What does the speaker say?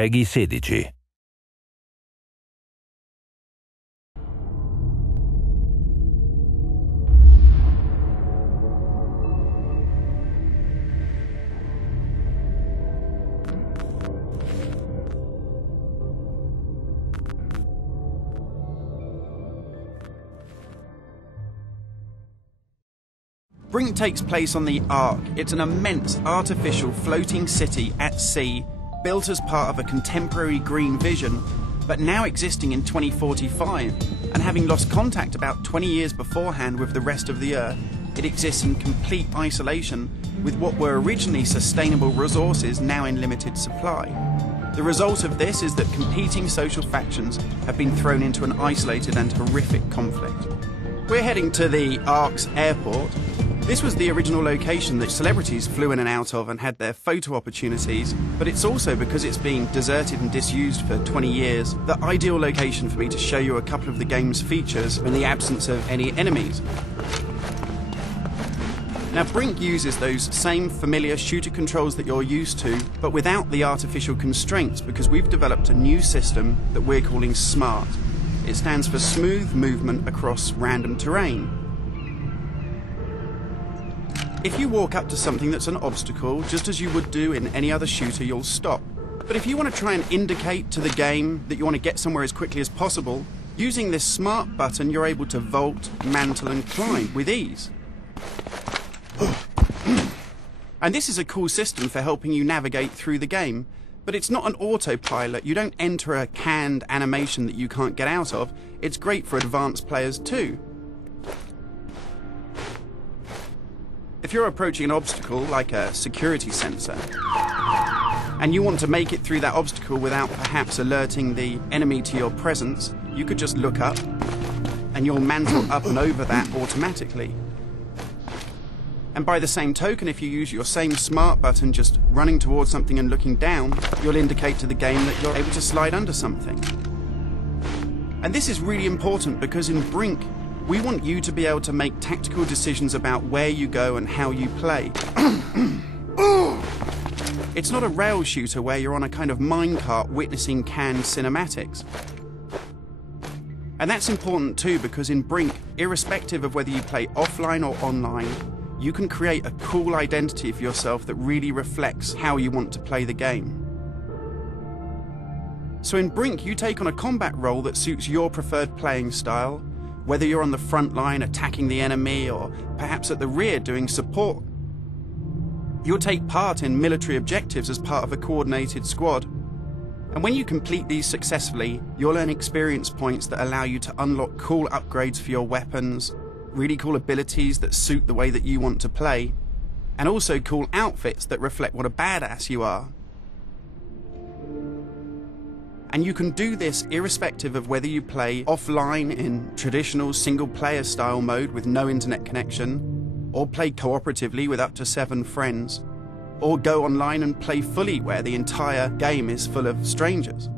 Peggy 16. Brink takes place on the Ark. It's an immense artificial floating city at sea, built as part of a contemporary green vision, but now existing in 2045, and having lost contact about 20 years beforehand with the rest of the Earth, it exists in complete isolation, with what were originally sustainable resources now in limited supply. The result of this is that competing social factions have been thrown into an isolated and horrific conflict. We're heading to the Ark's airport. This was the original location that celebrities flew in and out of and had their photo opportunities, but it's also, because it's been deserted and disused for 20 years, the ideal location for me to show you a couple of the game's features in the absence of any enemies. Now, Brink uses those same familiar shooter controls that you're used to, but without the artificial constraints, because we've developed a new system that we're calling SMART. It stands for Smooth Movement Across Random Terrain. If you walk up to something that's an obstacle, just as you would do in any other shooter, you'll stop. But if you want to try and indicate to the game that you want to get somewhere as quickly as possible, using this SMART button, you're able to vault, mantle and climb with ease. And this is a cool system for helping you navigate through the game, but it's not an autopilot. You don't enter a canned animation that you can't get out of. It's great for advanced players too. If you're approaching an obstacle like a security sensor, and you want to make it through that obstacle without perhaps alerting the enemy to your presence, you could just look up and you'll mantle up and over that automatically. And by the same token, if you use your same SMART button just running towards something and looking down, you'll indicate to the game that you're able to slide under something. And this is really important because in Brink, we want you to be able to make tactical decisions about where you go and how you play. It's not a rail shooter where you're on a kind of minecart witnessing canned cinematics. And that's important too, because in Brink, irrespective of whether you play offline or online, you can create a cool identity for yourself that really reflects how you want to play the game. So in Brink, you take on a combat role that suits your preferred playing style, whether you're on the front line attacking the enemy or perhaps at the rear doing support. You'll take part in military objectives as part of a coordinated squad. And when you complete these successfully, you'll earn experience points that allow you to unlock cool upgrades for your weapons, really cool abilities that suit the way that you want to play, and also cool outfits that reflect what a badass you are. And you can do this irrespective of whether you play offline in traditional single-player style mode with no internet connection, or play cooperatively with up to 7 friends, or go online and play fully where the entire game is full of strangers.